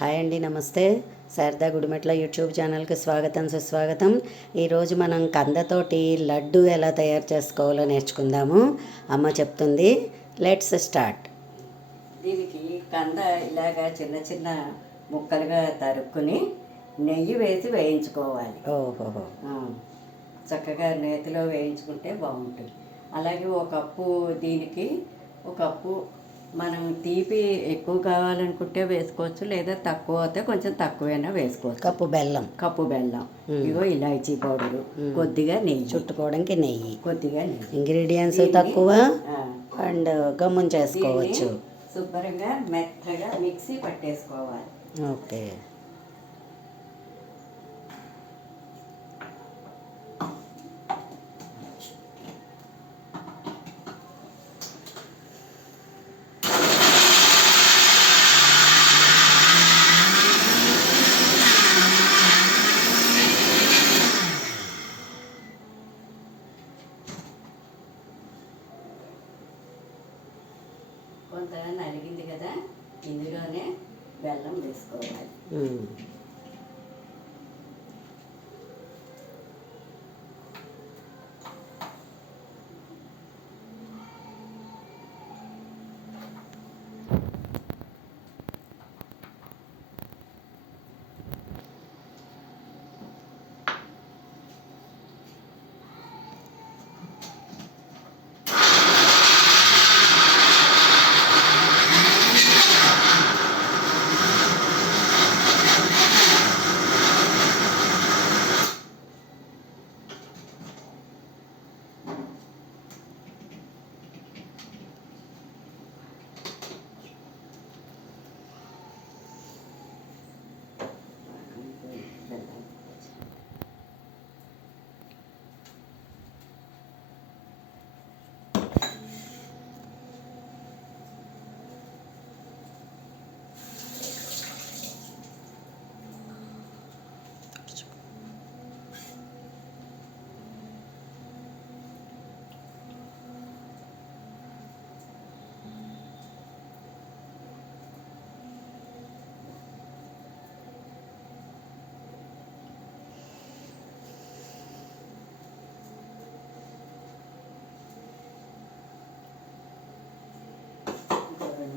Hi అండి, నమస్తే. Sharada Gudimetla YouTube ఛానల్కి స్వాగతం, సుస్వాగతం. ఈరోజు మనం కందతోటి లడ్డు ఎలా తయారు చేసుకోవాలో నేర్చుకుందాము. అమ్మ చెప్తుంది. Let's start. దీనికి కంద ఇలాగా చిన్న చిన్న ముక్కలుగా తరుక్కుని నెయ్యి వేసి వేయించుకోవాలి. ఓహోహో. చక్కగా నేతిలో వేయించుకుంటే బాగుంటుంది. అలాగే ఒక కప్పు దీనికి ఒక కప్పు మనం తీపి ఎక్కువ కావాలనుకుంటే వేసుకోవచ్చు, లేదా తక్కువ అయితే కొంచెం తక్కువైనా వేసుకోవచ్చు. కప్పు బెల్లం ఇగో ఇలాచీ పౌడరు, కొద్దిగా నెయ్యి, చుట్టుకోవడానికి నెయ్యి, కొద్దిగా నెయ్యి. ఇంగ్రీడియంట్స్ తక్కువ అండ్ గమ్మున చేసుకోవచ్చు. శుభ్రంగా మెత్తగా మిక్సీ పట్టేసుకోవాలి. ఓకే. కొంత నలిగింది కదా, ఇందులోనే బెల్లం వేసుకోవాలి.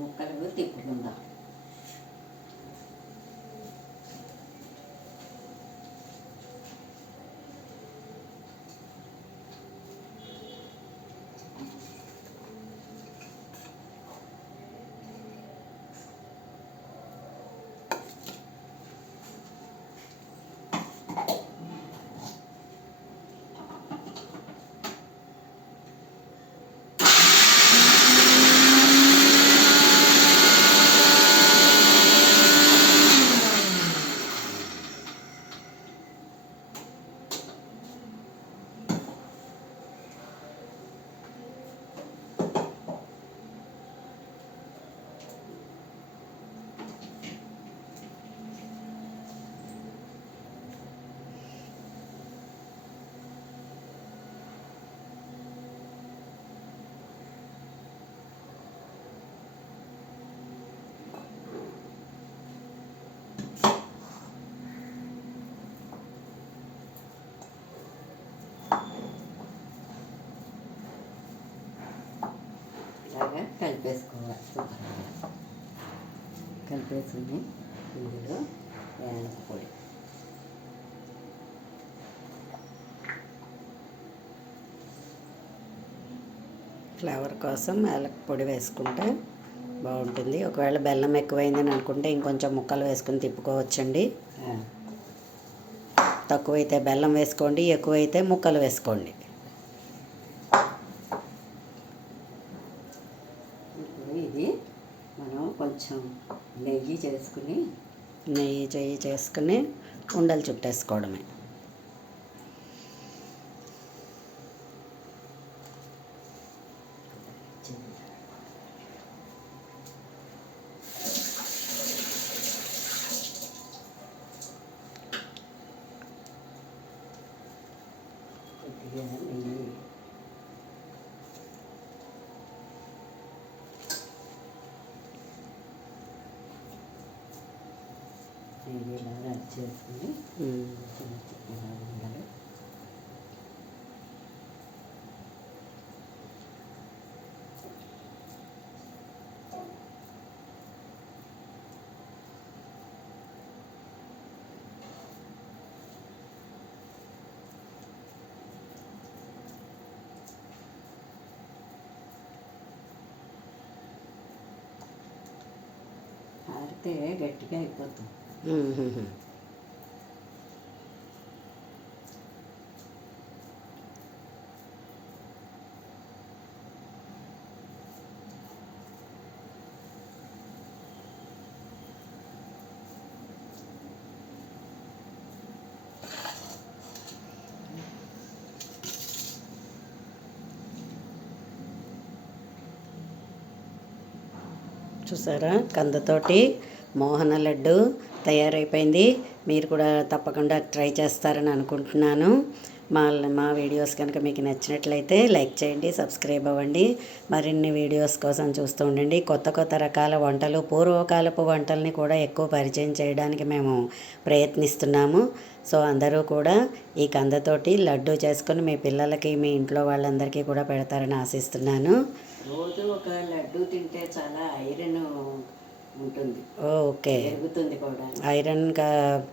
ముక్కలు తిప్పుకుందాం. ఇలాగా కలిపేసుకోవాలి. కలిపేసుకుని ఇందులో యాలకుల పొడి, ఫ్లేవర్ కోసం యాలక్ పొడి వేసుకుంటే బాగుంటుంది. ఒకవేళ బెల్లం ఎక్కువైందని అనుకుంటే ఇంకొంచెం ముక్కలు వేసుకుని తిప్పుకోవచ్చండి. తక్కువైతే బెల్లం వేసుకోండి, ఎక్కువైతే ముక్కలు వేసుకోండి. ఇది మనం కొంచెం నెయ్యి చేసుకుని ఉండలు చుట్టేసుకోవడమే. నెయ్యి ఇది ఇలా రబ్ చేసుకుని ఉమ్. ఇలా ఉండాలి. ఆరితే గట్టిగా అయిపోతుంది. ఉహుహు. చూసారా, కందతోటి మోహన లడ్డు తయారైపోయింది. మీరు కూడా తప్పకుండా ట్రై చేస్తారని అనుకుంటున్నాను. మా వీడియోస్ కనుక మీకు నచ్చినట్లయితే లైక్ చేయండి, సబ్స్క్రైబ్ అవ్వండి. మరిన్ని వీడియోస్ కోసం చూస్తూ ఉండండి. కొత్త కొత్త రకాల వంటలు, పూర్వకాలపు వంటల్ని కూడా ఎక్కువ పరిచయం చేయడానికి మేము ప్రయత్నిస్తున్నాము. సో అందరూ కూడా ఈ కందతోటి లడ్డు చేసుకొని మీ పిల్లలకి, మీ ఇంట్లో వాళ్ళందరికీ కూడా పెడతారని ఆశిస్తున్నాను. రోజు ఒక లడ్డు తింటే చాలా ఐరన్ ఉంటుంది, ఓకే. పెరుగుతుంది కూడా. ఐరన్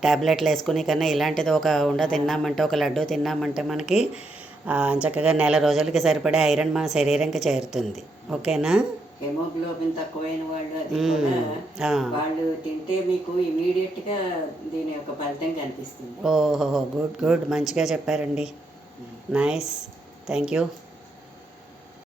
ట్యాబ్లెట్లు వేసుకుని కన్నా ఇలాంటిది ఒక ఉండ తిన్నామంటే, ఒక లడ్డు తిన్నామంటే మనకి చక్కగా నెల రోజులకి సరిపడే ఐరన్ మన శరీరంకి చేరుతుంది. ఓకేనా? హెమోగ్లోబిన్ తక్కువైన వాళ్ళు అది కూడా వాళ్ళు తింటే మీకు ఇమీడియట్గా దీని యొక్క ఫలితం కనిపిస్తుంది. ఓహో, గుడ్ గుడ్, మంచిగా చెప్పారండి. Nice, thank you.